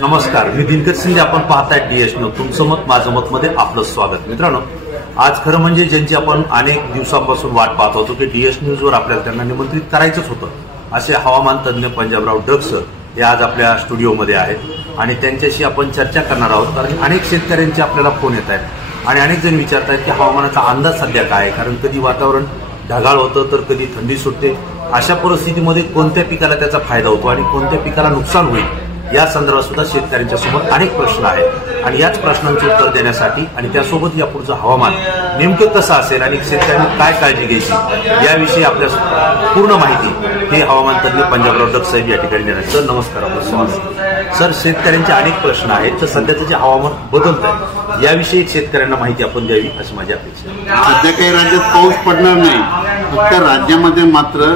नमस्कार, मी दिनकर शिंदे. आपण पाहताय डीएस न्यूज. तुमचं मत माझं मत मध्ये आपलं स्वागत. मित्रांनो, आज खरं म्हणजे ज्यांची आपण अनेक दिवसांपासून वाट पाहत होतो की डीएस न्यूजवर आपल्याला त्यांना निमंत्रित करायचंच होतं, असे हवामान तज्ज्ञ पंजाबराव ढग सर हे आज आपल्या स्टुडिओमध्ये आहेत आणि त्यांच्याशी आपण चर्चा करणार आहोत. कारण अनेक शेतकऱ्यांचे आपल्याला फोन येत आहेत आणि अनेक जण विचारत आहेत की हवामानाचा अंदाज सध्या काय आहे. कारण कधी वातावरण ढगाळ होतं तर कधी थंडी सुटते. अशा परिस्थितीमध्ये कोणत्या पिकाला त्याचा फायदा होतो आणि कोणत्या पिकाला नुकसान होईल या संदर्भात सुद्धा शेतकऱ्यांच्या समोर अनेक प्रश्न आहेत आणि याच प्रश्नांचे उत्तर देण्यासाठी आणि त्यासोबत या पुढचं हवामान नेमकं कसं असेल आणि शेतकऱ्यांनी काय काळजी घ्यायची याविषयी आपल्या पूर्ण माहिती हे हवामान तज्ज्ञ पंजाबराव ढग साहेब या ठिकाणी देणार. सर नमस्कार, आपलं स्वागत. सर, शेतकऱ्यांचे अनेक प्रश्न आहेत, तर सध्याचं जे हवामान बदलत आहे याविषयी शेतकऱ्यांना माहिती आपण द्यावी अशी माझी अपेक्षा आहे. सध्या काही राज्यात पाऊस पडणार नाही, फक्त राज्यामध्ये मात्र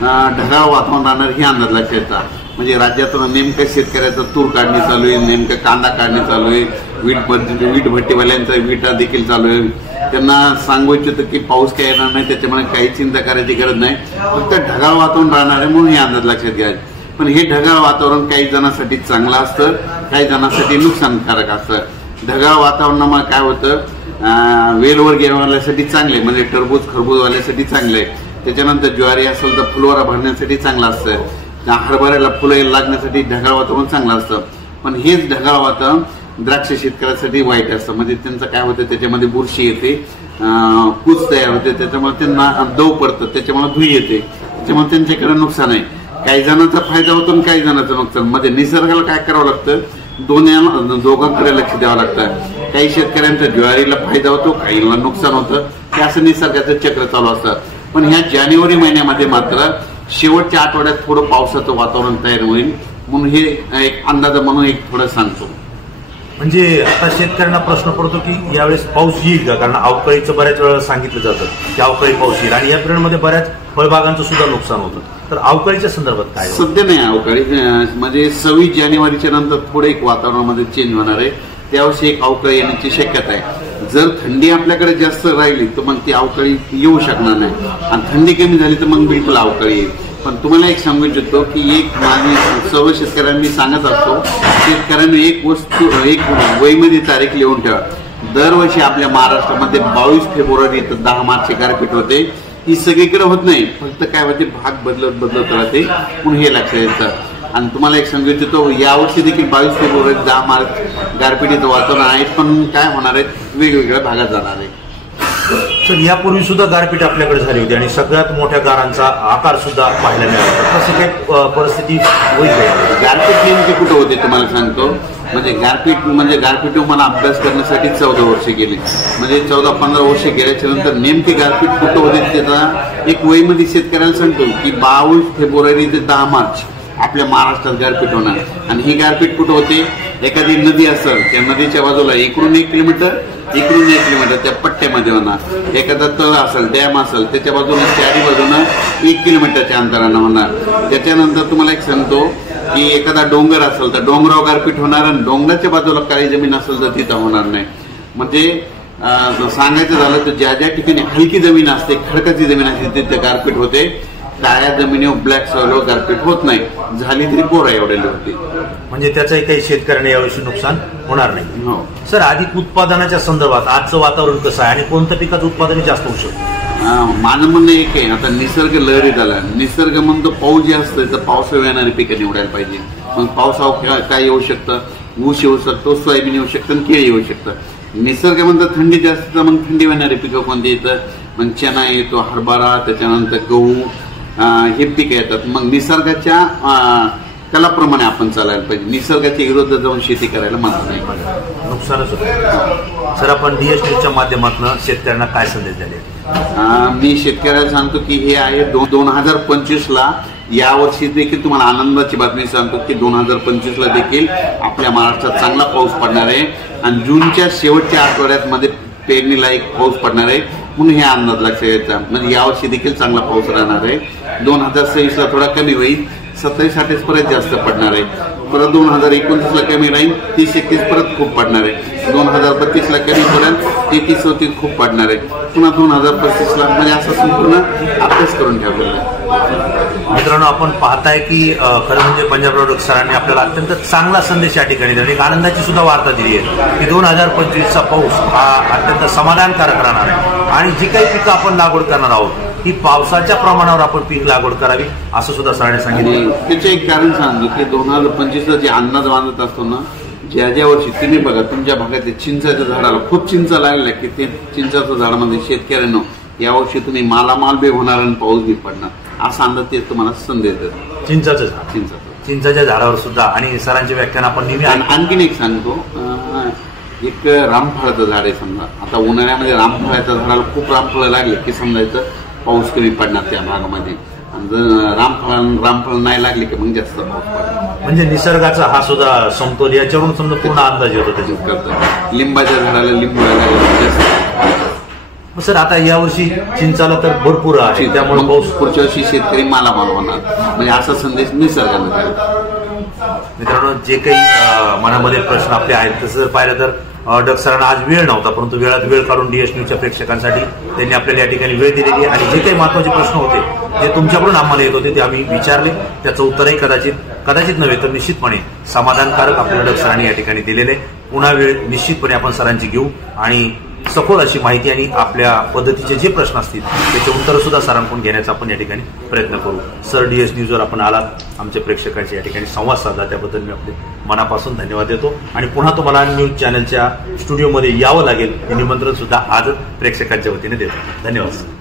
ढगाळ वातावरण राहणार ही अंदाज लक्षात येतात. म्हणजे राज्यातून नेमकं शेतकऱ्याचं तूर काढणी चालू आहे, नेमकं कांदा काढणी चालू आहे, वीट भट्टीवाल्यांचा विटा देखील चालू आहे. त्यांना सांगू इच्छितो की पाऊस काही येणार नाही, त्याच्यामुळे काही चिंता करायची गरज नाही. फक्त ढगाळ वातावरण राहणार आहे म्हणून हे अंदाज लक्षात घ्यायचे. पण हे ढगाळ वातावरण काही जणांसाठी चांगलं असतं, काही जणांसाठी नुकसानकारक असतं. ढगाळ वातावरणामुळे काय होतं, वेलवर गेल्यासाठी चांगले, म्हणजे टरबूज खरबूजवाल्यासाठी चांगले. त्याच्यानंतर ज्वारी असेल तर फुलवारा भरण्यासाठी चांगलं असतं. हरभऱ्याला फुलं लागण्यासाठी ढगाळ वातावरण चांगलं असतं. पण हेच ढगाळ वातावरण द्राक्ष शेतकऱ्यासाठी वाईट असतं. म्हणजे त्यांचं काय होतं, त्याच्यामध्ये बुरशी येते, कूच तयार होते, त्याच्यामुळे त्यांना दव पडतं, त्याच्यामुळे धुई येते, त्याच्यामुळे त्यांच्याकडे नुकसान आहे. काही जणांचा फायदा होतो आणि काही जणांचं नुकसान. म्हणजे निसर्गाला काय करावं लागतं, दोघांकडे लक्ष द्यावं लागतं. काही शेतकऱ्यांचा ज्वारीला फायदा होतो, काहीला नुकसान होतं. हे असं निसर्गाचं चक्र चालू असतं. पण ह्या जानेवारी महिन्यामध्ये मात्र शेवटच्या आठवड्यात थोडं पावसाचं वातावरण तयार होईल म्हणून हे एक अंदाज म्हणून एक थोडं सांगतो. म्हणजे आता शेतकऱ्यांना प्रश्न पडतो की यावेळेस पाऊस येईल का? कारण अवकाळीचं बऱ्याच वेळा सांगितलं जातं की अवकाळी पाऊस येईल आणि या पिरियडमध्ये बऱ्याच फळबागांचं सुद्धा नुकसान होतं. तर अवकाळीच्या संदर्भात काय? सध्या नाही अवकाळी. म्हणजे 26 जानेवारीच्या नंतर थोडं एक वातावरणामध्ये चेंज होणार आहे. त्यावर्षी एक अवकाळी येण्याची शक्यता आहे. जर थंडी आपल्याकडे जास्त राहिली तर मग ती अवकाळी येऊ शकणार नाही आणि थंडी कमी झाली तर मग बिलकुल अवकाळी येईल. पण तुम्हाला एक सांगू इच्छितो की एक माझी सर्व शेतकऱ्यांनी सांगत असतो, शेतकऱ्यांनी एक वहीमध्ये तारीख लिहून ठेवा. दरवर्षी आपल्या महाराष्ट्रामध्ये 22 फेब्रुवारी तर 10 मार्च गारपीट होते. ही सगळीकडे होत नाही, फक्त काय होते, भाग बदलत राहते म्हणून हे लक्षात येतं. आणि तुम्हाला एक सांगू इच्छितो, यावर्षी देखील 22 फेब्रुवारी 10 मार्च गारपिटीचं वातावरण आहे. पण काय होणार आहे, वेगवेगळ्या भागात जाणार आहे. तर यापूर्वी सुद्धा गारपीट आपल्याकडे झाली होती आणि सगळ्यात मोठ्या गारांचा आकार सुद्धा पाहायला मिळाला. तशी काही परिस्थिती होईल? गारपीट नेमकी कुठं होते तुम्हाला सांगतो. म्हणजे गारपीट मला अभ्यास करण्यासाठी 14 वर्ष गेले. म्हणजे 14-15 वर्ष गेल्याच्या नंतर नेमकी गारपीट कुठं होते त्याचा एक वहीमध्ये शेतकऱ्याला सांगतो की 22 फेब्रुवारी ते 10 मार्च आपल्या महाराष्ट्रात गारपीट होणार. आणि ही गारपीट कुठं होते, एखादी नदी असेल त्या नदीच्या बाजूला इकडून 1 किलोमीटर इकडून 1 किलोमीटर त्या पट्ट्यामध्ये होणार. एखादा तळ असेल, डॅम असेल, त्याच्या बाजूने चारी बाजूनं 1 किलोमीटरच्या अंतरानं होणार. त्याच्यानंतर तुम्हाला एक सांगतो की एखादा डोंगर असेल तर डोंगरावर गारपीट होणार आणि डोंगराच्या बाजूला काही जमीन असेल तर तिथं होणार नाही. म्हणजे सांगायचं झालं तर ज्या ज्या ठिकाणी हलकी जमीन असते, खडकाची जमीन असते तिथे गारपीट होते. काळ्या जमिनीवर ब्लॅक सॉइलवर गारपीट होत नाही. झाली तरी पोरा एवढ्याला होती. म्हणजे त्याचंही काही शेतकऱ्यांना यावर्षी नुकसान होणार नाही. हो सर, अधिक उत्पादनाच्या संदर्भात आजचं वातावरण कसं आहे आणि कोणत्या पिकाचं उत्पादन जास्त होऊ शकतं? माझं म्हणणं एक आहे, आता निसर्ग लहरी झाला. निसर्ग म्हणतो पाऊस जे असतं तर पावसाळ्यात येणारी पिकं निवडायला पाहिजे. मग पावसाळा काय येऊ शकतं, ऊस येऊ शकतो, सोयाबीन येऊ शकतं आणि केळी येऊ शकतं. निसर्ग म्हणतो थंडी जास्त, मग थंडी येणारी पिकं कोणती येतं, मग चणा येतो, हरभरा, त्याच्यानंतर गहू, हे पिकं येतात. मग निसर्गाच्या कलाप्रमाणे आपण चालायला पाहिजे. निसर्गाच्या विरोधात जाऊन शेती करायला म्हणत नाही, नुकसानच होतं. सर, आपण डीएस न्यूजच्या माध्यमातून शेतकऱ्यांना काय संदेश द्याले? मी शेतकऱ्याला सांगतो की हे आहे 2025ला यावर्षी देखील तुम्हाला आनंदाची बातमी सांगतो की 2025ला देखील आपल्या महाराष्ट्रात चांगला पाऊस पडणार आहे आणि जूनच्या शेवटच्या आठवड्यात मध्ये पेरणीला एक पाऊस पडणार आहे म्हणून हे अंदाज लक्षात यायचा. म्हणजे यावर्षी देखील चांगला पाऊस राहणार आहे. 2026ला थोडा कमी होईल, 27-28 परत जास्त पडणार आहे. परत 2029ला कमी राहील, 30-31 परत खूप पडणार आहे. 2032ला कमी पडेल, 33-34 खूप पडणार आहे. पुन्हा 2035ला म्हणजे असं संपूर्ण अभ्यास करून ठेवलेला आहे. मित्रांनो, आपण पाहताय की खरं म्हणजे पंजाबराव डोक सरांनी आपल्याला अत्यंत चांगला संदेश या ठिकाणी दिला, एक आनंदाची सुद्धा वार्ता दिली आहे की 2025चा पाऊस हा अत्यंत समाधानकारक राहणार आहे आणि जी काही पिकं आपण लागवड करणार आहोत ही पावसाच्या प्रमाणावर आपण पीक लागवड करावी असं सुद्धा सरांनी सांगितलं. त्याचं एक कारण सांगतो की 2025ला जे अंदाज बांधत असतो ना, ज्या वर्षी तुम्ही बघा तुमच्या भागात चिंचाच्या झाडाला खूप चिंचा लागल्या की ते चिंचाचं झाडामध्ये शेतकऱ्यांनो यावर्षी तुम्ही मालामाल बी होणार आणि पाऊस बी पडणार असा अंदाज ते तुम्हाला संदेश देतो. चिंचाचं झाड, चिंचाच्या झाडावर सुद्धा आणि सरांचे व्याख्यान आपण नेहमी. आणखीन एक सांगतो, एक रामफळाचं झाड आहे. समजा आता उन्हाळ्यामध्ये रामफळाच्या झाडाला खूप रामफळं लागले की समजायचं पाऊस कमी पडणार त्या भागामध्ये, आणि जर रामफळ नाही लागले की मग जास्त पाऊस पडणार. म्हणजे निसर्गाचा हा सुद्धा समतोल याच्यावरून समजा पूर्ण अंदाज येतो त्याच्यात करतो. लिंबाच्या झाडाला लिंबू लागले सर, आता यावर्षी चिंचाला तर भरपूर आहे त्यामुळे पाऊस पुढच्या वर्षी शेतकरी मालामाल होणार म्हणजे असा संदेश निसर्गाने दिला. मित्रांनो, जे काही मनामध्ये प्रश्न आपले आहेत तसं जर पाहिलं तर डक सरांना आज वेळ नव्हता, परंतु वेळात वेळ काढून डीएस न्यूजच्या प्रेक्षकांसाठी त्यांनी आपल्याला या ठिकाणी वेळ दिलेली आहे आणि जे काही महत्वाचे प्रश्न होते जे तुमच्याकडून आम्हाला येत होते ते आम्ही विचारले. त्याचं उत्तरही कदाचित नव्हे तर निश्चितपणे समाधानकारक आपल्याला डक सरांनी या ठिकाणी दिलेले. पुन्हा वेळ निश्चितपणे आपण सरांची घेऊ आणि सखोल अशी माहिती आणि आपल्या पद्धतीचे जे प्रश्न असतील त्याचे उत्तर सुद्धा सरांकडून घेण्याचा आपण या ठिकाणी प्रयत्न करू. सर, डीएस न्यूजवर आपण आलात, आमच्या प्रेक्षकांशी या ठिकाणी संवाद साधला, त्याबद्दल मी आपले मनापासून धन्यवाद देतो आणि पुन्हा तुम्हाला न्यूज चॅनलच्या स्टुडिओमध्ये यावं लागेल हे निमंत्रण सुद्धा आज प्रेक्षकांच्या वतीने देतो. धन्यवाद.